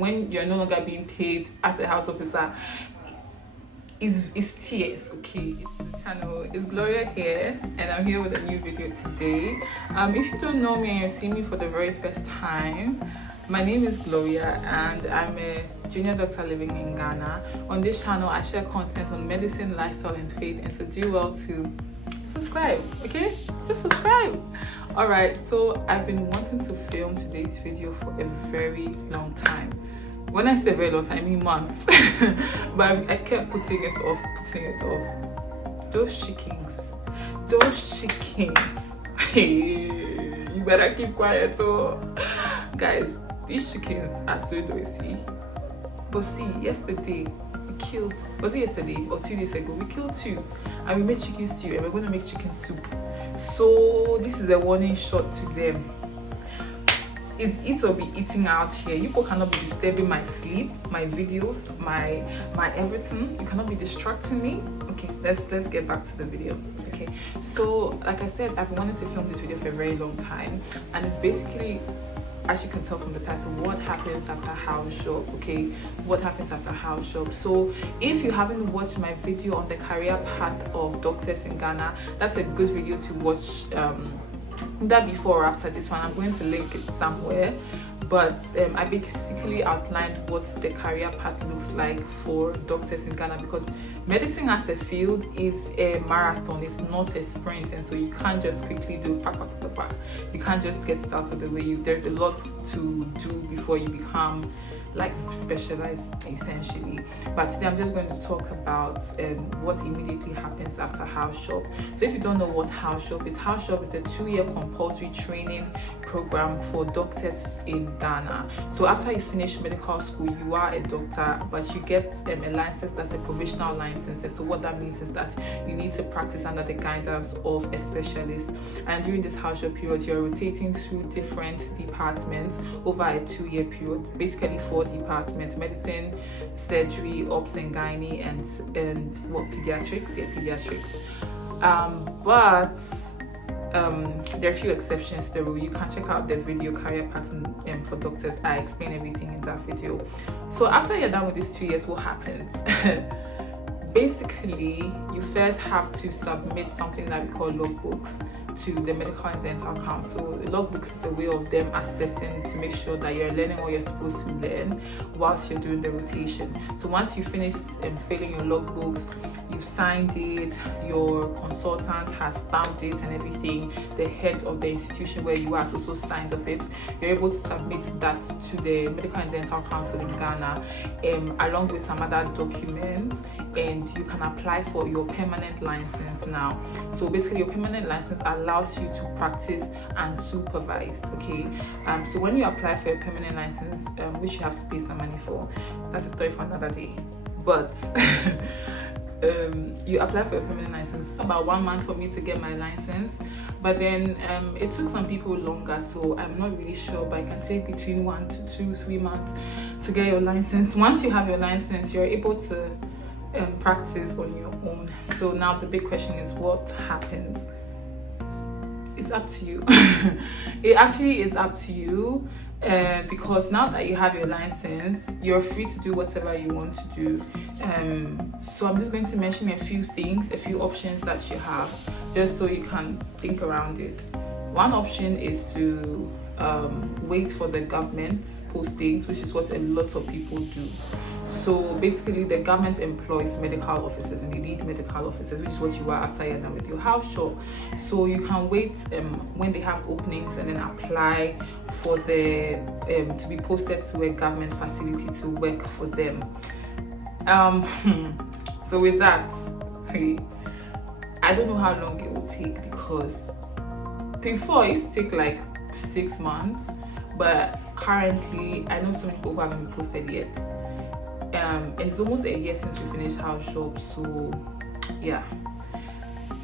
when you're no longer being paid as a house officer, is tears. Okay, it's the channel. It's Gloria here, and I'm here with a new video today. If you don't know me and you're seeing me for the very first time, my name is Gloria and I'm a junior doctor living in Ghana. On this channel I share content on medicine, lifestyle and faith, and so do well to subscribe. Okay, just subscribe. All right, so I've been wanting to film today's video for a very long time. When I say very long time, I mean months. But I kept putting it off. Those chickens, hey, you better keep quiet. So guys, these chickens are so noisy. But see, yesterday we killed, was it yesterday or 2 days ago? We killed 2 and we made chicken stew, and we're going to make chicken soup. So this is a warning shot to them. Is eat or be eating out here. You people cannot be disturbing my sleep, my videos, my everything. You cannot be distracting me. Okay, let's get back to the video. Okay, so like I said, I've wanted to film this video for a very long time, and it's basically, as you can tell from the title, what happens after house job. Okay, what happens after house job. So if you haven't watched my video on the career path of doctors in Ghana, that's a good video to watch, that before or after this one. I'm going to link it somewhere, but I basically outlined what the career path looks like for doctors in Ghana, because medicine as a field is a marathon, it's not a sprint, and so you can't just quickly do you can't just get it out of the way. There's a lot to do before you become like specialized essentially. But today I'm just going to talk about what immediately happens after house job. So if you don't know what house job is a 2-year compulsory training program for doctors in Ghana. So after you finish medical school, you are a doctor, but you get a license that's a provisional license. And so what that means is that you need to practice under the guidance of a specialist, and during this house job period you're rotating through different departments over a 2-year period, basically 4 departments: medicine, surgery, obs and gynae, and what, pediatrics. But there are a few exceptions to the rule. You can check out the video career pattern for doctors. I explain everything in that video. So after you're done with these 2 years, what happens? Basically, you first have to submit something that we call logbooks to the Medical and Dental Council. The logbooks is a way of them assessing to make sure that you're learning what you're supposed to learn whilst you're doing the rotation. So once you finish filling your logbooks, you've signed it, your consultant has stamped it and everything, the head of the institution where you are has also signed off it, you're able to submit that to the Medical and Dental Council in Ghana, along with some other documents, and you can apply for your permanent license now. So basically your permanent license allows you to practice and supervise. Okay, so when you apply for a permanent license, which you have to pay some money for, that's a story for another day, but you apply for a permanent license. About 1 month for me to get my license, but then it took some people longer, so I'm not really sure, but it can take between 1 to 2-3 months to get your license. Once you have your license, you're able to practice on your own. So now the big question is, what happens? It's up to you. It actually is up to you, because now that you have your license, you're free to do whatever you want to do. So I'm just going to mention a few things, a few options that you have, just so you can think around it. One option is to wait for the government postings, which is what a lot of people do. So basically the government employs medical officers, and they need medical officers, which is what you are after you're done with your house job. So you can wait when they have openings, and then apply for the to be posted to a government facility to work for them. So with that, I don't know how long it will take, because before it used to take like 6 months, but currently I know so many people who haven't been posted yet. And it's almost a year since we finished house job, so yeah,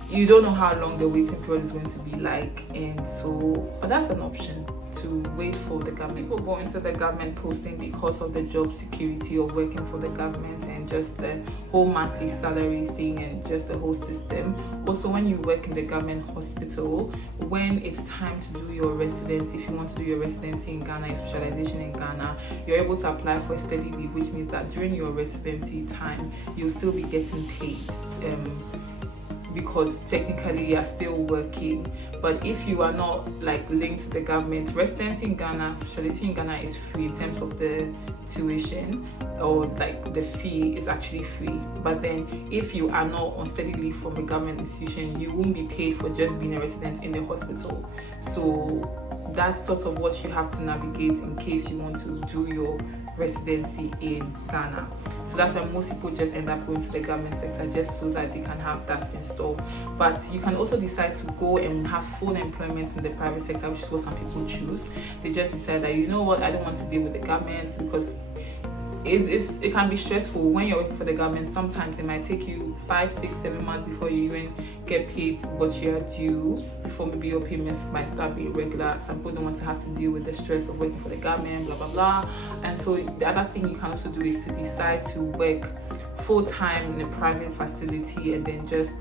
you don't know how long the waiting period is going to be like, and so, but that's an option to wait for the government. People go into the government posting because of the job security of working for the government and just the whole monthly salary thing and just the whole system. Also, when you work in the government hospital, when it's time to do your residency, if you want to do your residency in Ghana, your specialization in Ghana, you're able to apply for a study leave, which means that during your residency time, you'll still be getting paid. Because technically you are still working. But if you are not like linked to the government, residency in Ghana, specialty in Ghana is free in terms of the tuition, or like the fee is actually free. But then if you are not on study leave from a government institution, you won't be paid for just being a resident in the hospital. So that's sort of what you have to navigate in case you want to do your residency in Ghana. So that's why most people just end up going to the government sector just so that they can have that installed. But you can also decide to go and have full employment in the private sector, which is what some people choose. They just decide that, you know what, I don't want to deal with the government, because it can be stressful when you're working for the government. Sometimes it might take you 5, 6, 7 months before you even get paid what you're due, before maybe your payments might start being regular. Some people don't want to have to deal with the stress of working for the government, blah blah blah. And so the other thing you can also do is to decide to work full-time in a private facility and then just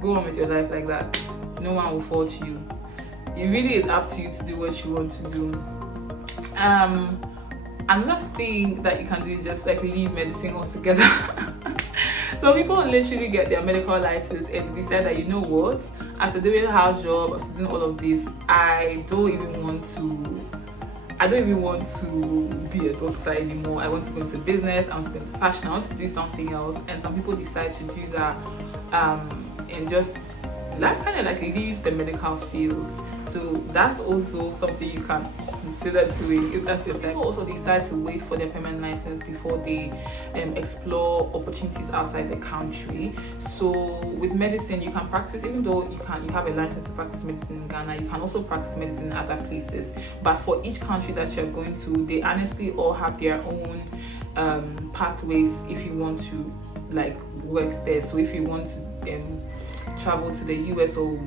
go on with your life like that. No one will fault you. It really is up to you to do what you want to do. I'm not saying that you can do just like leave medicine altogether. So people literally get their medical license and decide that, you know what, after doing a house job, after doing all of this, I don't even want to be a doctor anymore. I want to go into business, I want to go into fashion, I want to do something else. And some people decide to do that and just kind of like leave the medical field. So that's also something you can consider doing if that's your type. People also decide to wait for their permanent license before they explore opportunities outside the country. So with medicine, you can practice, even though you have a license to practice medicine in Ghana, you can also practice medicine in other places. But for each country that you're going to, they honestly all have their own pathways if you want to like work there. So if you want to travel to the US, or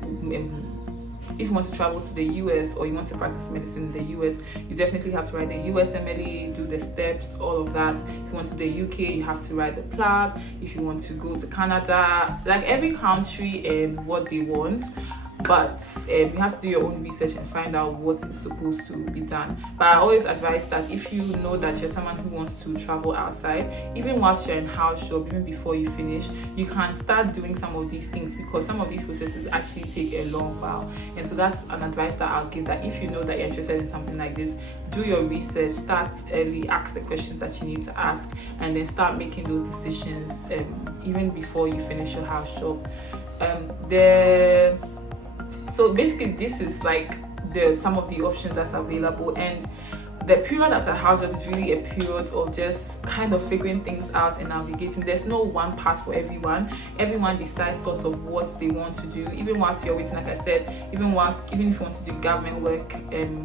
if you want to travel to the US, or you want to practice medicine in the US, you definitely have to write the USMLE, do the steps, all of that. If you want to the UK, you have to write the PLAB. If you want to go to Canada, like every country and what they want. But you have to do your own research and find out what is supposed to be done. But I always advise that if you know that you're someone who wants to travel outside, even whilst you're in house job, even before you finish, you can start doing some of these things, because some of these processes actually take a long while. And so that's an advice that I'll give, that if you know that you're interested in something like this, do your research, start early, ask the questions that you need to ask, and then start making those decisions even before you finish your house job. So basically, this is like some of the options that's available, and the period after house job is really a period of just kind of figuring things out and navigating. There's no one path for everyone. Everyone decides sort of what they want to do. Even whilst you're waiting, like I said, even if you want to do government work,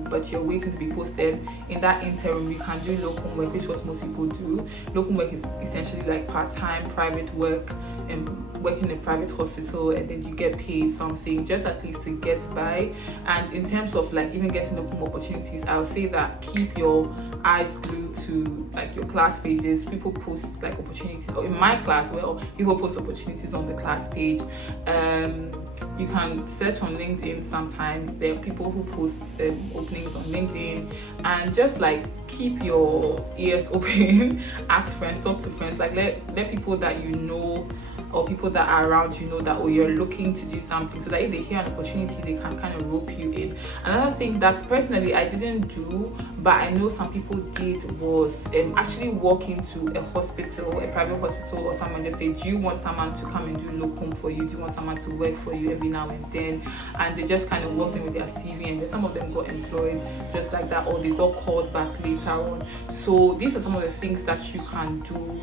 but you're waiting to be posted, in that interim you can do locum work, which is what most people do. Locum work is essentially like part-time private work, and work in a private hospital, and then you get paid something just at least to get by. And in terms of like even getting locum opportunities, I would say that keep your eyes glued to like your class pages. People post like opportunities, or in my class, people post opportunities on the class page. You can search on LinkedIn. Sometimes there are people who post openings on LinkedIn, and just like keep your ears open. Ask friends, talk to friends, like let people that you know, or people that are around you know that, oh, you're looking to do something, so that if they hear an opportunity, they can kind of rope you in. Another thing that personally I didn't do, but I know some people did, was actually walk into a hospital, a private hospital, or someone just say, do you want someone to come and do locum for you? Do you want someone to work for you every now and then? And they just kind of walked in with their CV, and then some of them got employed just like that, or they got called back later on. So these are some of the things that you can do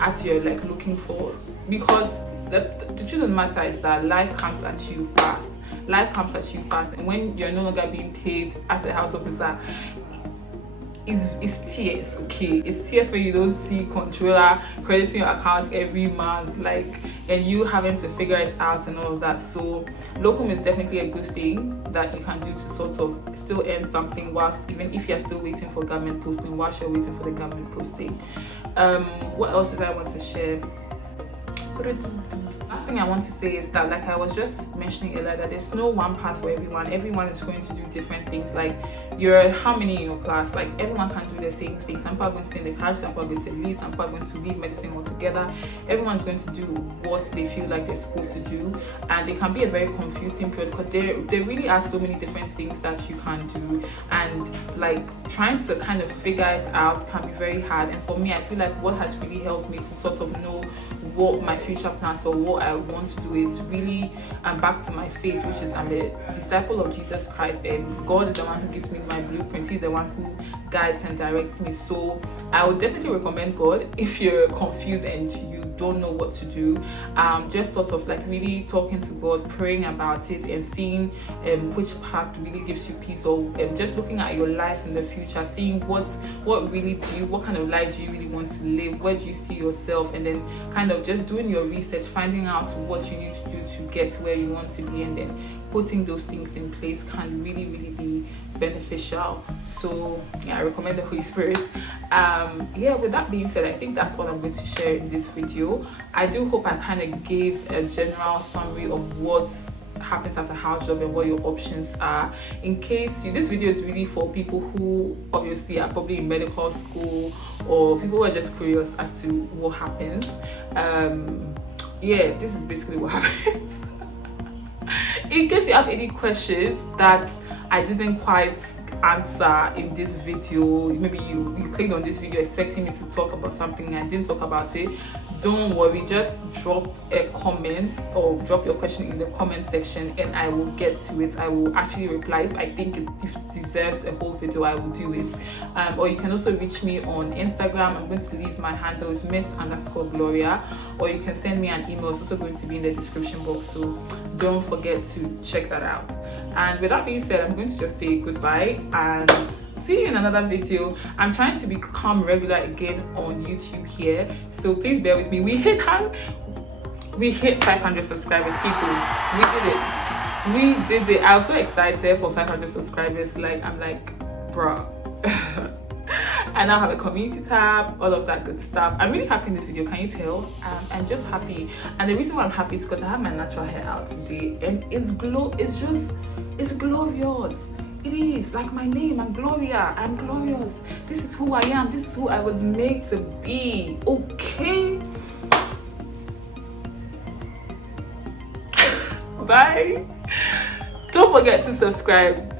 as you're like looking for, because the truth of the matter is that life comes at you fast. And when you're no longer being paid as a house officer, is tears. Okay, it's tears when you don't see controller crediting your accounts every month, like, and you having to figure it out and all of that. So locum is definitely a good thing that you can do to sort of still earn something whilst, even if you're still waiting for government posting, whilst you're waiting for the government posting. What else did I want to share? Last thing I want to say is that, like I was just mentioning earlier, that there's no one path for everyone. Everyone is going to do different things. Like, you're how many in your class? Like, everyone can do the same thing. Some people are going to stay in the class, some people are going to leave, some people are going to leave medicine altogether. Everyone's going to do what they feel like they're supposed to do, and it can be a very confusing period because there really are so many different things that you can do, and like trying to kind of figure it out can be very hard. And for me, I feel like what has really helped me to sort of know what my future plans or what I want to do is really back to my faith, which is I'm a disciple of Jesus Christ, and God is the one who gives me my blueprint. He's the one who guides and directs me. So I would definitely recommend God if you're confused and you don't know what to do. Just sort of like really talking to God, praying about it, and seeing which path really gives you peace, or just looking at your life in the future, seeing what kind of life do you really want to live, where do you see yourself, and then kind of just doing your research, finding out what you need to do to get where you want to be, and then putting those things in place can really be beneficial. So yeah, I recommend the Holy Spirit. With that being said, I think that's what I'm going to share in this video. I do hope I kind of gave a general summary of what happens as a house job and what your options are, in case this video is really for people who obviously are probably in medical school, or people who are just curious as to what happens. This is basically what happens. In case you have any questions that I didn't quite answer in this video, maybe you clicked on this video expecting me to talk about something and I didn't talk about it, don't worry, just drop a comment or drop your question in the comment section and I will get to it. I will actually reply. If I think it deserves a whole video, I will do it. Or you can also reach me on Instagram. I'm going to leave my handle is Miss_Gloria, or you can send me an email. It's also going to be in the description box, so don't forget to check that out. And with that being said, I'm going to just say goodbye and see you in another video. I'm trying to become regular again on YouTube here, so please bear with me. We hit 500 subscribers, people. We did it. I was so excited for 500 subscribers. I'm like, bruh. I now have a community tab, all of that good stuff. I'm really happy in this video. Can you tell? I'm just happy, and the reason why I'm happy is because I have my natural hair out today, and it's glorious. It is like my name. I'm Gloria. I'm glorious. This is who I am. This is who I was made to be. Okay. Bye. Don't forget to subscribe.